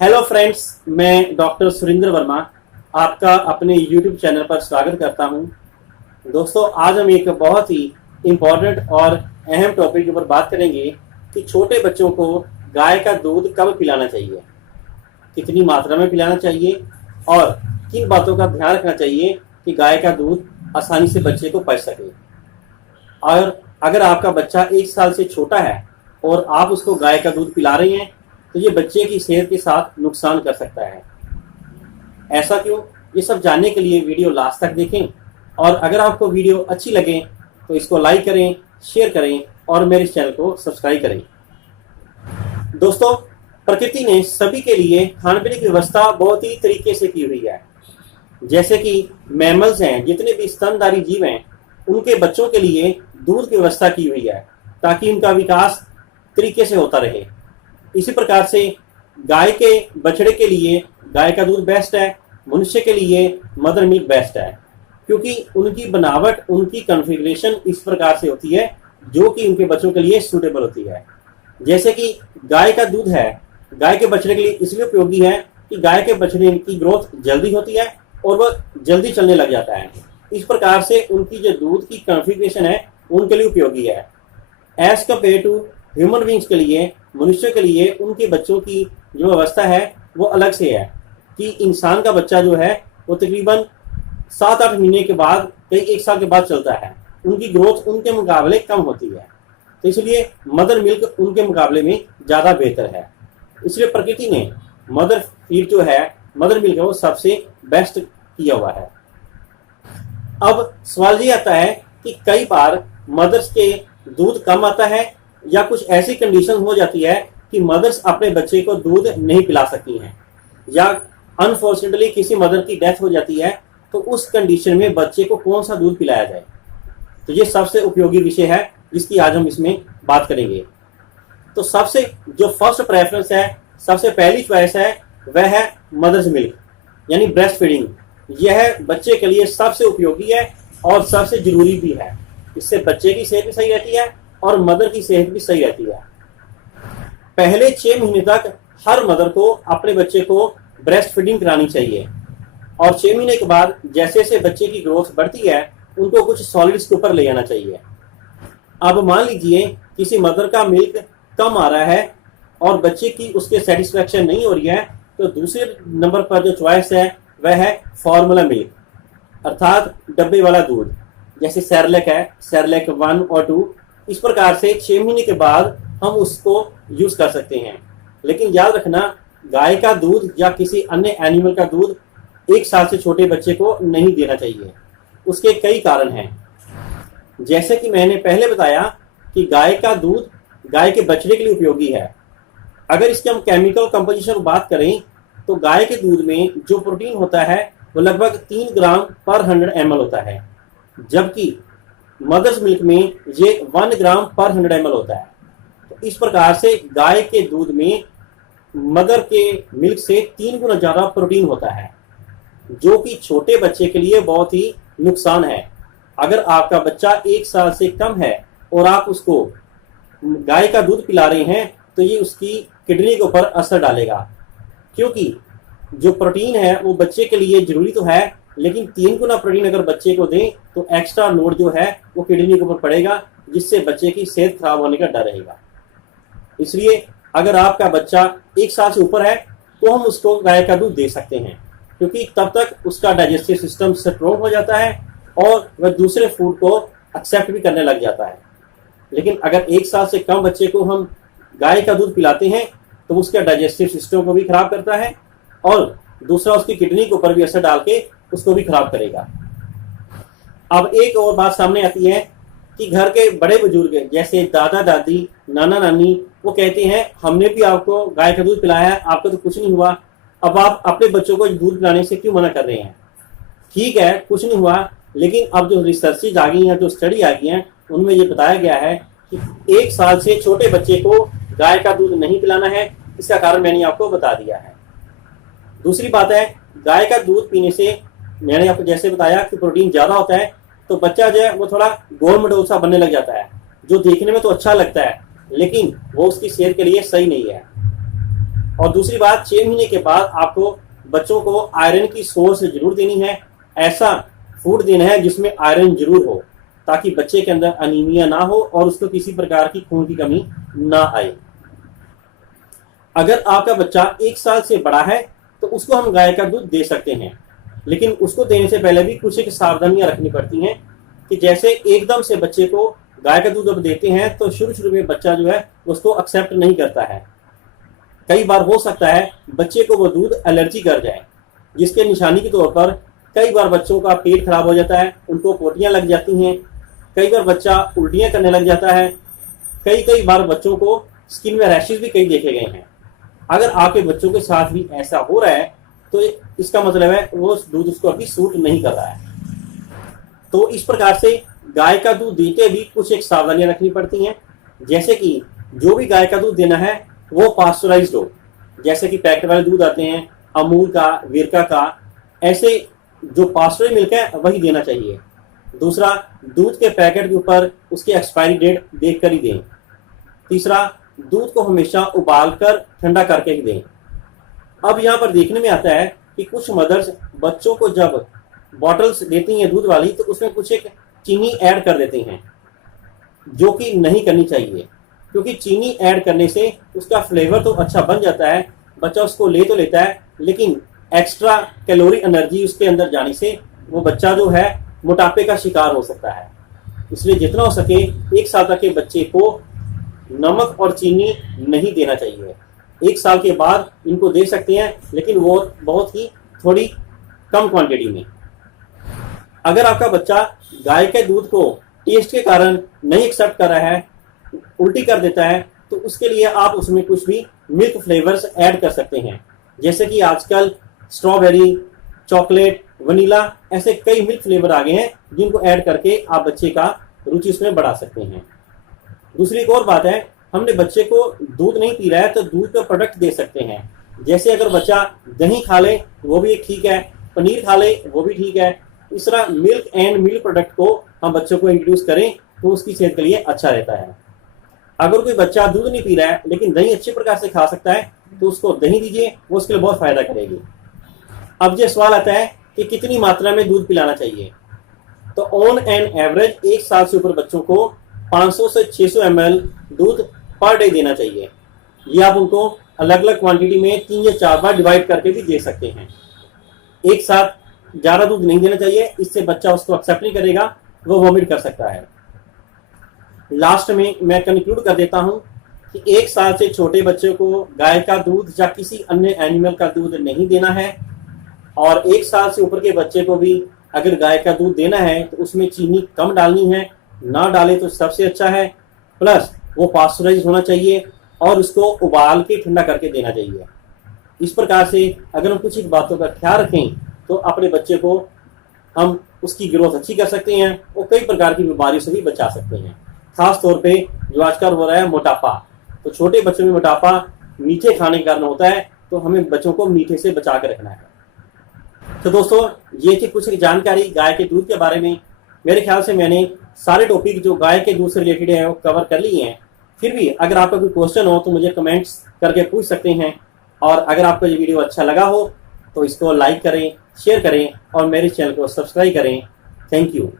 Hello friends, मैं doctor Surendra Verma आपका अपने यूट्यूब चैनल पर स्वागत करता हूं। दोस्तों, आज हम एक बहुत ही इम्पोर्टेंट और अहम टॉपिक के ऊपर बात करेंगे कि छोटे बच्चों को गाय का दूध कब पिलाना चाहिए, कितनी मात्रा में पिलाना चाहिए और किन बातों का ध्यान रखना चाहिए कि गाय का दूध आसानी से बच्चे को पच सके। और अगर आपका बच्चा 1 साल से छोटा है और आप उसको गाय का दूध पिला रहे हैं तो ये बच्चे की सेहत के साथ नुकसान कर सकता है। ऐसा क्यों? ये सब जानने के लिए वीडियो लास्ट तक देखें और अगर आपको वीडियो अच्छी लगे तो इसको लाइक करें, शेयर करें और मेरे चैनल को सब्सक्राइब करें। दोस्तों, प्रकृति ने सभी के लिए खाने पीने की व्यवस्था बहुत ही तरीके से की हुई है। जैसे कि मैमल्स हैं, जितने भी स्तनधारी जीव हैं, उनके बच्चों के लिए दूध की व्यवस्था की हुई है ताकि उनका विकास तरीके से होता रहे। इसी प्रकार से गाय के बछड़े के लिए गाय का दूध बेस्ट है, मनुष्य के लिए मदर मिल्क बेस्ट है, क्योंकि उनकी बनावट, उनकी कॉन्फ़िगरेशन इस प्रकार से होती है जो कि उनके बच्चों के लिए सूटेबल होती है। जैसे कि गाय का दूध है, गाय के बछड़े के लिए इसलिए उपयोगी है कि गाय के बछड़े की ग्रोथ जल्दी होती है और वह जल्दी चलने लग जाता है। इस प्रकार से उनकी जो दूध की कॉन्फ़िगरेशन है उनके लिए उपयोगी है। As compared to human beings के लिए, मनुष्य के लिए उनके बच्चों की जो अवस्था है वो अलग से है कि इंसान का बच्चा जो है वो तकरीबन 7-8 महीने के बाद, कई 1 साल के बाद चलता है। उनकी ग्रोथ उनके मुकाबले कम होती है, तो इसलिए मदर मिल्क उनके मुकाबले में ज़्यादा बेहतर है। इसलिए प्रकृति ने मदर फीड जो है, मदर मिल्क है, वो सबसे बेस्ट किया हुआ है। अब सवाल ये आता है कि कई बार मदर्स के दूध कम आता है या कुछ ऐसी कंडीशन हो जाती है कि मदर्स अपने बच्चे को दूध नहीं पिला सकती हैं, या अनफॉर्चुनेटली किसी मदर की डेथ हो जाती है, तो उस कंडीशन में बच्चे को कौन सा दूध पिलाया जाए। तो ये सबसे उपयोगी विषय है जिसकी आज हम इसमें बात करेंगे। तो सबसे जो फर्स्ट प्रेफरेंस है, सबसे पहली चॉइस है, वह है मदर्स मिल्क यानी ब्रेस्ट फीडिंग। यह बच्चे के लिए सबसे उपयोगी है और सबसे जरूरी भी है। इससे बच्चे की सेहत भी सही रहती है और मदर की सेहत भी सही रहती है। पहले 6 महीने तक हर मदर को अपने बच्चे को ब्रेस्ट फीडिंग करानी चाहिए और 6 महीने के बाद जैसे जैसे बच्चे की ग्रोथ बढ़ती है उनको कुछ सॉलिड्स के ऊपर ले जाना चाहिए। अब मान लीजिए किसी मदर का मिल्क कम आ रहा है और बच्चे की उसके सेटिस्फेक्शन नहीं हो रही है, तो दूसरे नंबर पर जो चॉइस है वह है फॉर्मूला मिल्क, अर्थात डब्बे वाला दूध। जैसे सेरेलैक है, सेरेलैक 1 और 2। इस प्रकार से 6 महीने के बाद हम उसको यूज कर सकते हैं। लेकिन याद रखना, गाय का दूध या किसी अन्य एनिमल का दूध 1 साल से छोटे बच्चे को नहीं देना चाहिए। उसके कई कारण हैं। जैसे कि मैंने पहले बताया कि गाय का दूध गाय के बछड़े के लिए उपयोगी है। अगर इसके हम केमिकल कंपोजिशन की बात करें तो गाय के दूध में जो प्रोटीन होता है वो लगभग 3 ग्राम पर 100 ml होता है, जबकि मदर्स मिल्क में ये 1 ग्राम पर 100 ml होता है। तो इस प्रकार से गाय के दूध में मदर के मिल्क से 3 गुना ज़्यादा प्रोटीन होता है, जो कि छोटे बच्चे के लिए बहुत ही नुकसान है। अगर आपका बच्चा 1 साल से कम है और आप उसको गाय का दूध पिला रहे हैं तो ये उसकी किडनी के ऊपर असर डालेगा, क्योंकि जो प्रोटीन है वो बच्चे के लिए जरूरी तो है, लेकिन 3 गुना प्रोटीन अगर बच्चे को दें तो एक्स्ट्रा लोड जो है वो किडनी के ऊपर पड़ेगा, जिससे बच्चे की सेहत खराब होने का डर रहेगा। इसलिए अगर आपका बच्चा 1 साल से ऊपर है तो हम उसको गाय का दूध दे सकते हैं, क्योंकि तब तक उसका डाइजेस्टिव सिस्टम स्ट्रॉन्ग हो जाता है और वह दूसरे फूड को एक्सेप्ट भी करने लग जाता है। लेकिन अगर 1 साल से कम बच्चे को हम गाय का दूध पिलाते हैं तो उसका डाइजेस्टिव सिस्टम को भी खराब करता है और दूसरा उसकी किडनी के ऊपर भी असर डाल के उसको भी खराब करेगा। अब एक और बात सामने आती है कि घर के बड़े बुजुर्ग जैसे दादा दादी, नाना नानी, वो कहते हैं हमने भी आपको गाय का दूध पिलाया है, आपको तो कुछ नहीं हुआ, अब आप अपने बच्चों को दूध पिलाने से क्यों मना कर रहे हैं। ठीक है, कुछ नहीं हुआ, लेकिन अब जो रिसर्चेज आ गई हैं, जो स्टडी आ गई हैं, उनमें ये बताया गया है कि 1 साल से छोटे बच्चे को गाय का दूध नहीं पिलाना है। इसका कारण मैंने आपको बता दिया है। दूसरी बात है, गाय का दूध पीने से मैंने आपको जैसे बताया कि प्रोटीन ज़्यादा होता है, तो बच्चा जो है वो थोड़ा गोल मटोल सा बनने लग जाता है, जो देखने में तो अच्छा लगता है लेकिन वो उसकी सेहत के लिए सही नहीं है। और दूसरी बात, 6 महीने के बाद आपको बच्चों को आयरन की सोर्स जरूर देनी है। ऐसा फूड देना है जिसमें आयरन जरूर हो, ताकि बच्चे के अंदर अनीमिया ना हो और उसको किसी प्रकार की खून की कमी ना आए। अगर आपका बच्चा 1 साल से बड़ा है तो उसको हम गाय का दूध दे सकते हैं, लेकिन उसको देने से पहले भी कुछ एक सावधानियां रखनी पड़ती हैं कि जैसे एकदम से बच्चे को गाय का दूध अब देते हैं तो शुरू शुरू में बच्चा जो है उसको एक्सेप्ट नहीं करता है। कई बार हो सकता है बच्चे को वो दूध एलर्जी कर जाए, जिसके निशानी के तौर पर कई बार बच्चों का पेट खराब हो जाता है, उनको पोटियां लग जाती हैं, कई बार बच्चा उल्टियां करने लग जाता है, कई बार बच्चों को स्किन में रैशेज भी कई देखे गए हैं। अगर आपके बच्चों के साथ भी ऐसा हो रहा है तो इसका मतलब है वो दूध उसको अभी सूट नहीं कर रहा है। तो इस प्रकार से गाय का दूध देते भी कुछ एक सावधानियां रखनी पड़ती हैं, जैसे कि जो भी गाय का दूध देना है वो पास्चराइज्ड हो, जैसे कि पैकेट वाले दूध आते हैं अमूल का, विरका का, ऐसे जो पास्चराइज्ड मिल्क है वही देना चाहिए। दूसरा, दूध के पैकेट के ऊपर उसकी एक्सपायरी डेट देख कर ही दें। तीसरा, दूध को हमेशा उबाल कर ठंडा करके ही दें। अब यहाँ पर देखने में आता है कि कुछ मदर्स बच्चों को जब बॉटल्स देती हैं दूध वाली तो उसमें कुछ एक चीनी ऐड कर देती हैं, जो कि नहीं करनी चाहिए, क्योंकि चीनी ऐड करने से उसका फ्लेवर तो अच्छा बन जाता है, बच्चा उसको ले तो लेता है, लेकिन एक्स्ट्रा कैलोरी एनर्जी उसके अंदर जाने से वो बच्चा जो है मोटापे का शिकार हो सकता है। इसलिए जितना हो सके 1 साल तक के बच्चे को नमक और चीनी नहीं देना चाहिए। 1 साल के बाद इनको दे सकते हैं, लेकिन वो बहुत ही थोड़ी कम क्वांटिटी में। अगर आपका बच्चा गाय के दूध को टेस्ट के कारण नहीं एक्सेप्ट कर रहा है, उल्टी कर देता है, तो उसके लिए आप उसमें कुछ भी मिल्क फ्लेवर्स ऐड कर सकते हैं, जैसे कि आजकल स्ट्रॉबेरी, चॉकलेट, वनीला, ऐसे कई मिल्क फ्लेवर आ गए हैं जिनको ऐड करके आप बच्चे का रुचि उसमें बढ़ा सकते हैं। दूसरी एक और बात है, हमने बच्चे को दूध नहीं पी रहा है तो दूध का प्रोडक्ट दे सकते हैं, जैसे अगर बच्चा दही खा ले वो भी ठीक है, पनीर खा ले वो भी ठीक है। इस तरह मिल्क एंड मिल्क प्रोडक्ट को हम बच्चों को इंट्रोड्यूस करें तो उसकी सेहत के लिए अच्छा रहता है। अगर कोई बच्चा दूध नहीं पी रहा है लेकिन दही अच्छे प्रकार से खा सकता है तो उसको दही दीजिए, वो उसके लिए बहुत फायदा करेगी। अब ये सवाल आता है कि कितनी मात्रा में दूध पिलाना चाहिए। तो ऑन एन एवरेज 1 साल से ऊपर बच्चों को 500 से 600 ml दूध पर डे देना चाहिए। ये आप उनको अलग अलग क्वांटिटी में 3 या 4 बार डिवाइड करके भी दे सकते हैं। एक साथ ज़्यादा दूध नहीं देना चाहिए, इससे बच्चा उसको एक्सेप्ट नहीं करेगा, वो वॉमिट कर सकता है। लास्ट में मैं कंक्लूड कर देता हूं कि 1 साल से छोटे बच्चे को गाय का दूध या किसी अन्य एनिमल का दूध नहीं देना है, और 1 साल से ऊपर के बच्चे को भी अगर गाय का दूध देना है तो उसमें चीनी कम डालनी है, ना डाले तो सबसे अच्छा है। प्लस वो पास्चराइज होना चाहिए और उसको उबाल के ठंडा करके देना चाहिए। इस प्रकार से अगर हम कुछ एक बातों का ख्याल रखें तो अपने बच्चे को हम उसकी ग्रोथ अच्छी कर सकते हैं और कई प्रकार की बीमारियों से भी बचा सकते हैं। खास तौर पे जो आजकल हो रहा है मोटापा, तो छोटे बच्चों में मोटापा मीठे खाने के कारण होता है, तो हमें बच्चों को मीठे से बचा कर रखना है। तो दोस्तों, ये थी कुछ जानकारी गाय के दूध के बारे में। मेरे ख्याल से मैंने सारे टॉपिक जो गाय के दूध से रिलेटेड है वो कवर कर लिए हैं। फिर भी अगर आपका कोई क्वेश्चन हो तो मुझे कमेंट्स करके पूछ सकते हैं, और अगर आपको ये वीडियो अच्छा लगा हो तो इसको लाइक करें, शेयर करें और मेरे चैनल को सब्सक्राइब करें। Thank you.